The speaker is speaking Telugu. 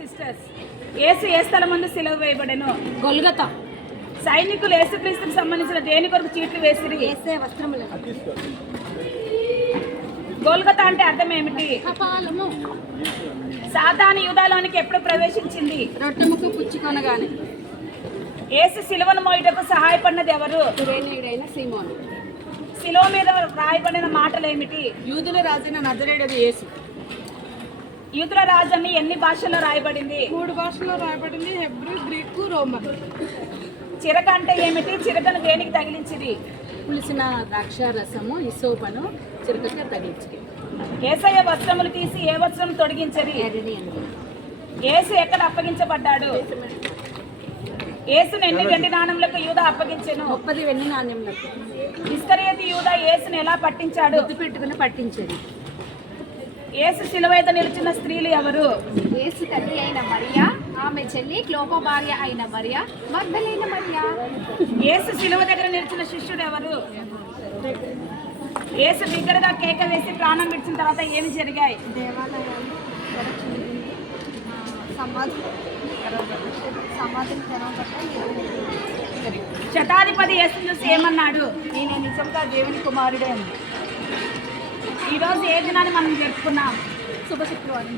సిస్టర్స్, యేసు ఏ స్థలం ముందు సిలువ వేయబడెను? గొల్గతా. సైనికులు యేసుక్రీస్తుకు సంబంధించిన దేని కొరకు చీట్లు వేసిరి? యేసే వస్త్రములు. గోల్గతా అంటే అర్థం ఏమిటి? కపాలము. సాతాను యూదాలోనికి ఎప్పుడు ప్రవేశించింది? రొట్టె ముక్క పుచ్చుకొనగానే. యేసు సిలువను మోయుటకు సహాయపడినది ఎవరు? కురేనీయుడైన సీమోను. సిలువ మీద రాయబడిన మాటలు ఏమిటి? యూదుల రాజైన నజరేయుడు యేసు. యూదుల రాజు అని ఎన్ని భాషల్లో రాయబడింది? 3 భాషల్లో రాయబడింది: హెబ్రూ, గ్రీకు, రోమన్. చిరక అంటే ఏమిటి? చిరకను దేనికి తగిలించింది? పులిసిన ద్రాక్ష రసము ఇసోపను చిరకగా తగిలించి. యేసయ్య వస్త్రములు తీసి ఏ వస్త్రం తొడిగించది? యేసు ఎక్కడ అప్పగించబడ్డాడు? యేసును ఎన్ని వెండి నాణెములకు యూదా అప్పగించెను? 30 వెండి నాణ్యములకు. ఇస్కరియోతు యూదా యేసును ఎలా పట్టించాడు? గుర్తు పెట్టుకుని పట్టించేది. యేసు శిలువ మీద నిలిచిన స్త్రీలు ఎవరు? యేసు తల్లి అయిన మరియా, ఆమె చెల్లి క్లోప భార్య అయిన మరియా, మగ్దలేన మరియా. యేసు శిలువ దగ్గర నిలిచిన శిష్యుడు ఎవరు? యేసు బిగ్గరగా కేక వేసి ప్రాణం విడిచిన తర్వాత ఏమి జరిగాయి? దేవాలయాలు సమాధిని తెరవబడ్డాయి. శతాధిపతి యేసును చూసి ఏమన్నాడు? నేను నిజంగా దేవుని కుమారుడే అంది. ఈరోజు ఏ దినాన్ని మనం జరుపుకున్నాం? శుభ శుక్రవారం.